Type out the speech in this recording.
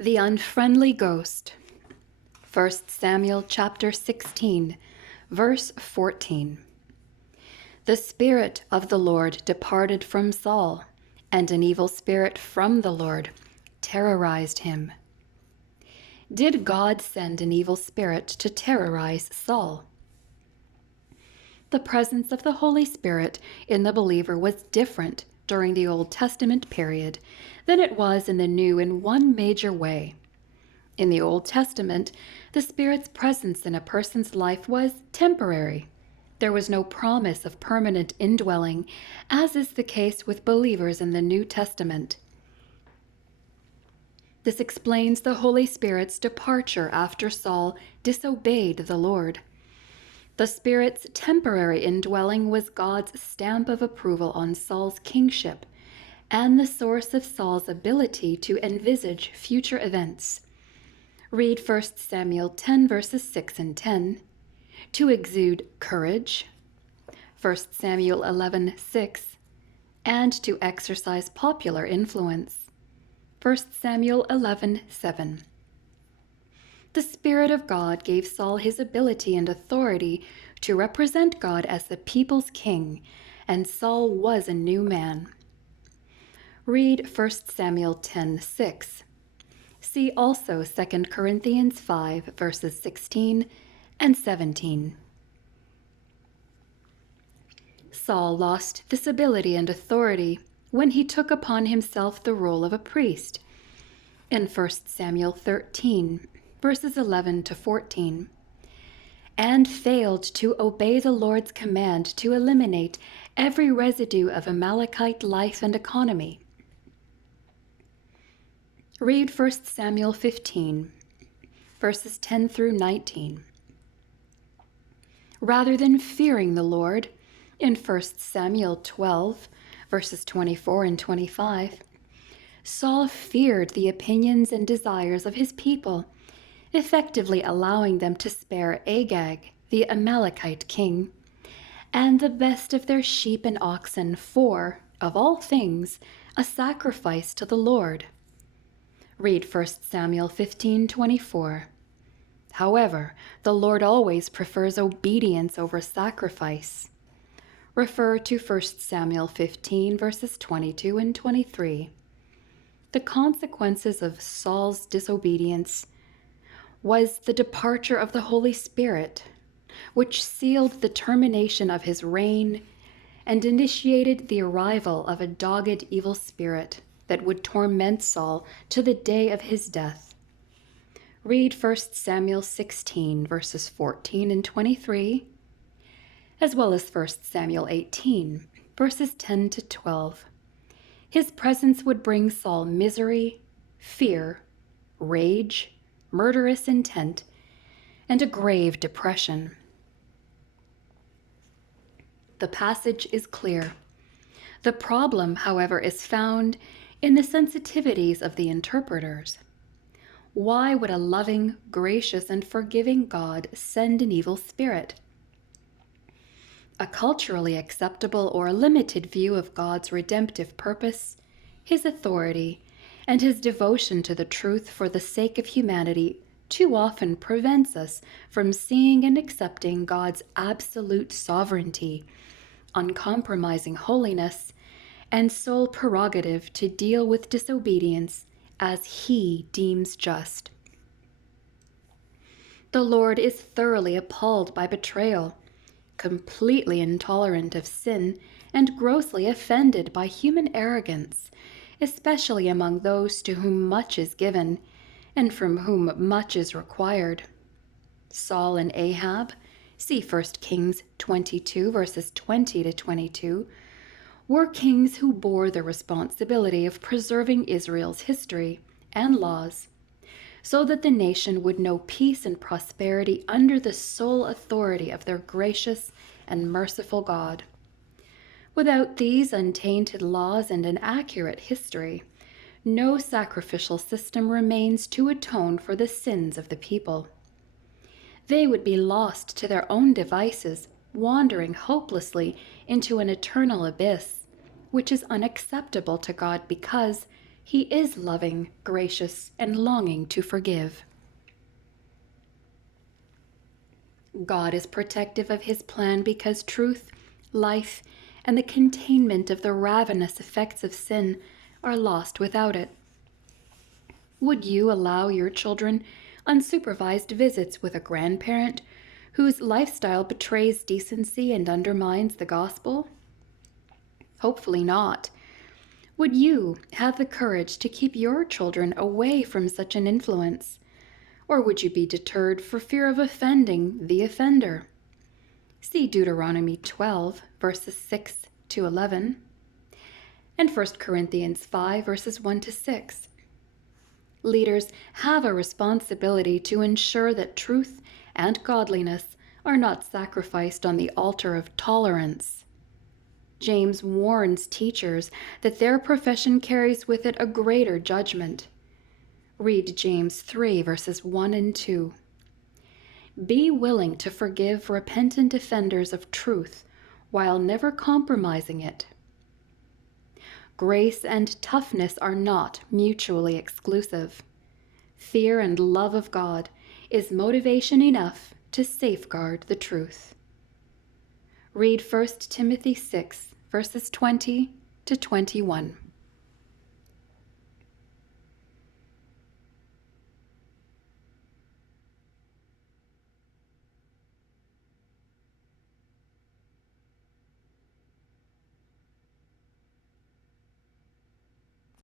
The unfriendly ghost. 1 Samuel chapter 16, verse 14. The Spirit of the Lord departed from Saul, and an evil spirit from the Lord terrorized him. Did God send an evil spirit to terrorize Saul? The presence of the Holy Spirit in the believer was different during the Old Testament period than it was in the New in one major way. In the Old Testament, the Spirit's presence in a person's life was temporary. There was no promise of permanent indwelling, as is the case with believers in the New Testament. This explains the Holy Spirit's departure after Saul disobeyed the Lord. The Spirit's temporary indwelling was God's stamp of approval on Saul's kingship and the source of Saul's ability to envisage future events. Read 1 Samuel 10 verses 6 and 10. To exude courage, 1 Samuel 11:6, and to exercise popular influence, 1 Samuel 11:7. The Spirit of God gave Saul his ability and authority to represent God as the people's king, and Saul was a new man. Read 1 Samuel 10:6. See also 2 Corinthians 5 verses 16 and 17. Saul lost this ability and authority when he took upon himself the role of a priest in 1 Samuel 13 verses 11 to 14, and failed to obey the Lord's command to eliminate every residue of Amalekite life and economy. Read 1 Samuel 15, verses 10 through 19. Rather than fearing the Lord, in 1 Samuel 12, verses 24 and 25, Saul feared the opinions and desires of his people, effectively allowing them to spare Agag, the Amalekite king, and the best of their sheep and oxen for, of all things, a sacrifice to the Lord. Read 1 Samuel 15:24. However, the Lord always prefers obedience over sacrifice. Refer to 1 Samuel 15 verses 22 and 23. The consequences of Saul's disobedience was the departure of the Holy Spirit, which sealed the termination of his reign and initiated the arrival of a dogged evil spirit that would torment Saul to the day of his death. Read 1 Samuel 16, verses 14 and 23, as well as 1 Samuel 18, verses 10 to 12. His presence would bring Saul misery, fear, rage, murderous intent, and a grave depression. The passage is clear. The problem, however, is found in the sensitivities of the interpreters. Why would a loving, gracious, and forgiving God send an evil spirit? A culturally acceptable or limited view of God's redemptive purpose, his authority, and his devotion to the truth for the sake of humanity too often prevents us from seeing and accepting God's absolute sovereignty, uncompromising holiness, and sole prerogative to deal with disobedience as he deems just. The Lord is thoroughly appalled by betrayal, completely intolerant of sin, and grossly offended by human arrogance, especially among those to whom much is given and from whom much is required. Saul and Ahab, see 1 Kings 22 verses 20 to 22, were kings who bore the responsibility of preserving Israel's history and laws, so that the nation would know peace and prosperity under the sole authority of their gracious and merciful God. Without these untainted laws and an accurate history, no sacrificial system remains to atone for the sins of the people. They would be lost to their own devices, wandering hopelessly into an eternal abyss, which is unacceptable to God because He is loving, gracious, and longing to forgive. God is protective of his plan because truth, life, and the containment of the ravenous effects of sin are lost without it. Would you allow your children unsupervised visits with a grandparent whose lifestyle betrays decency and undermines the gospel? Hopefully not. Would you have the courage to keep your children away from such an influence? Or would you be deterred for fear of offending the offender? See Deuteronomy 12, verses 6 to 11, and 1 Corinthians 5, verses 1 to 6. Leaders have a responsibility to ensure that truth and godliness are not sacrificed on the altar of tolerance. James warns teachers that their profession carries with it a greater judgment. Read James 3, verses 1 and 2. Be willing to forgive repentant offenders of truth while never compromising it. Grace and toughness are not mutually exclusive. Fear and love of God is motivation enough to safeguard the truth. Read 1 Timothy 6, verses 20 to 21.